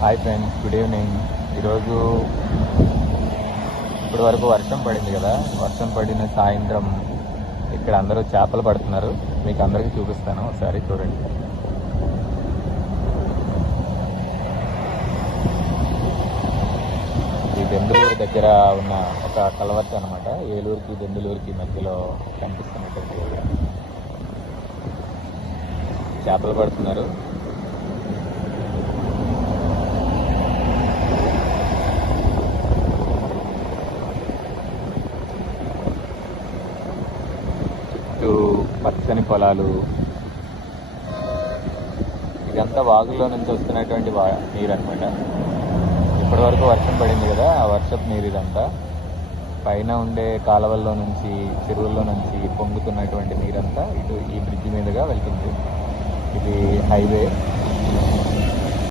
Hi friends, good evening. ఈరోజు ఇప్పటి వరకు వర్షం పడింది కదా. వర్షం పడిన సాయంత్రం ఇక్కడ అందరూ చేపలు పడుతున్నారు. మీకు అందరికీ చూపిస్తాను, ఒకసారి చూడండి. ఈ దెందులూరు దగ్గర ఉన్న ఒక కలవర్తి అనమాట. ఏలూరుకి దెందులూరుకి మధ్యలో కనిపిస్తున్నటువంటి చేపలు పడుతున్నారు. చుట్టూ పచ్చని పొలాలు. ఇదంతా వాగుల్లో నుంచి వస్తున్నటువంటి నీరు అనమాట. ఇప్పటి వరకు వర్షం పడింది కదా, ఆ వర్షపు నీరు ఇదంతా. పైన ఉండే కాలువల్లో నుంచి, చెరువుల్లో నుంచి పొంగుతున్నటువంటి నీరంతా ఇటు ఈ బ్రిడ్జ్ మీదుగా వెళ్తుంది. ఇది హైవే.